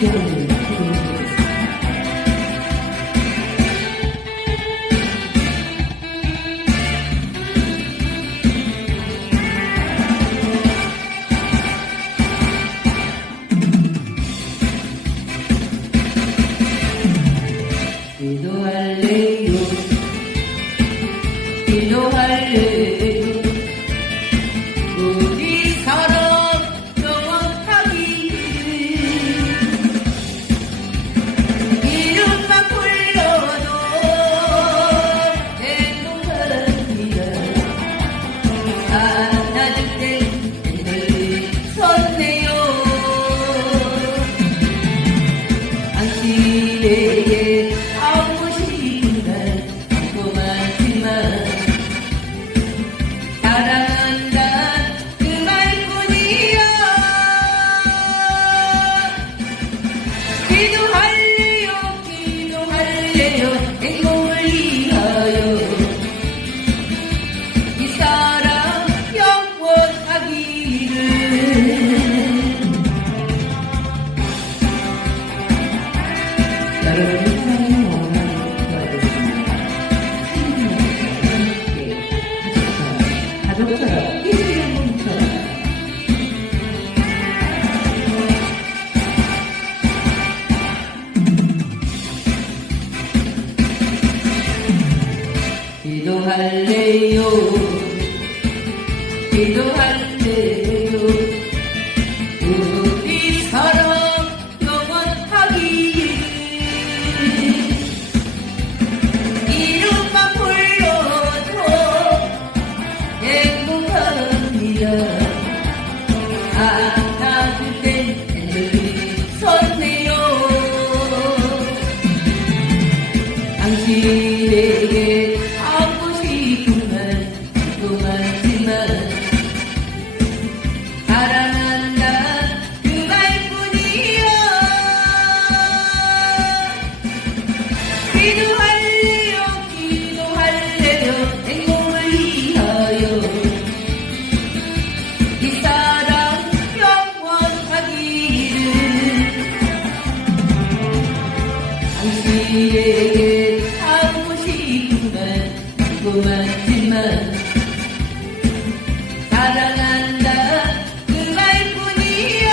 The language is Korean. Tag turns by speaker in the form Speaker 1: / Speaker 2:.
Speaker 1: Thank you. 내게 하고 싶은 말또 많지만 사랑한다 그 말뿐이야 기도하 할래요. 기도할 때 우리에게 하고 싶구만 궁금하지만 사랑한다 그 말뿐이야